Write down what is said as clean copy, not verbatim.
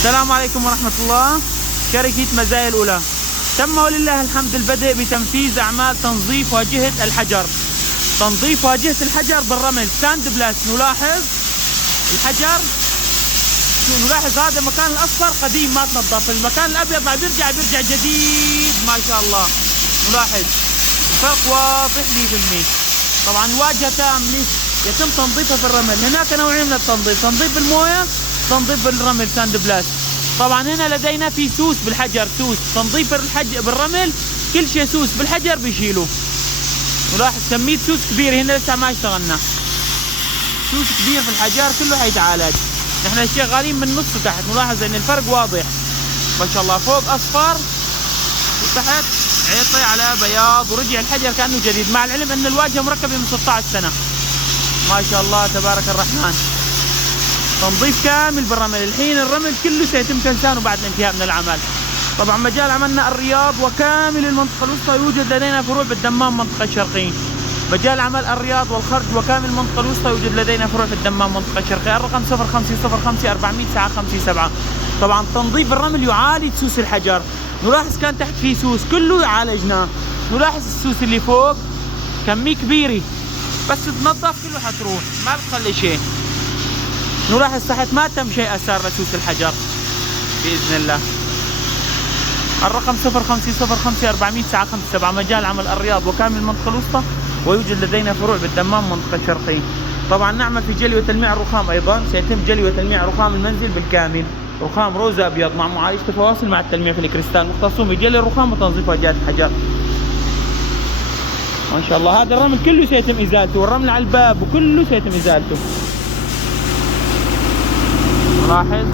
السلام عليكم ورحمة الله. شركة مزايا الأولى تم ولله الحمد البدء بتنفيذ أعمال تنظيف واجهة الحجر. تنظيف واجهة الحجر بالرمل ساند بلاست. نلاحظ الحجر، نلاحظ هذا المكان الأصفر قديم ما تنظف، المكان الأبيض بعد بيرجع جديد ما شاء الله. نلاحظ الفرق واضح 100%. طبعا الواجهة كاملة يتم تنظيفها بالرمل. هناك نوعين من التنظيف، تنظيف بالمويه، تنظيف بالرمل ساند بلاست. طبعا هنا لدينا في سوس بالحجر، سوس تنظيف الحجر بالرمل، كل شيء سوس بالحجر بيشيلوه. نلاحظ كمية سوس كبير هنا لسه ما اشتغلنا، سوس كبير في الحجر كله حيتعالج. نحن شغالين من نص تحت. نلاحظ ان الفرق واضح ما شاء الله، فوق اصفر وتحت عيطي على بياض، ورجع الحجر كأنه جديد، مع العلم ان الواجهة مركبة من 16 سنة ما شاء الله تبارك الرحمن. تنظيف كامل بالرمل. الحين الرمل كله سيتم كنسانه بعد الانتهاء من العمل. طبعا مجال عملنا الرياض وكامل المنطقة الوسطى، يوجد لدينا فروع بالدمام منطقة الشرقية. مجال عمل الرياض والخرج وكامل المنطقة الوسطى، يوجد لدينا فروع في الدمام منطقة الشرقية. الرقم 0505 400 957. طبعا تنظيف الرمل يعالج سوس الحجر. نلاحظ كان تحت فيه سوس كله عالجناه. نلاحظ السوس اللي فوق كمية كبيرة، بس تنظف كله حتروح ما بتخلي شيء. نلاحظ تحت ما تم شيء اثار لسوس الحجر باذن الله. الرقم 0505 400 957. مجال عمل الرياض وكامل المنطقه الوسطى، ويوجد لدينا فروع بالدمام منطقه الشرقيه. طبعا نعمل في جلي وتلميع الرخام ايضا، سيتم جلي وتلميع رخام المنزل بالكامل، رخام روزا ابيض مع معالجه الفواصل مع التلميع في الكريستال، مختصون بجلي الرخام وتنظيف واجهات الحجر ما شاء الله. هذا الرمل كله سيتم ازالته، والرمل على الباب وكله سيتم ازالته. لاحظ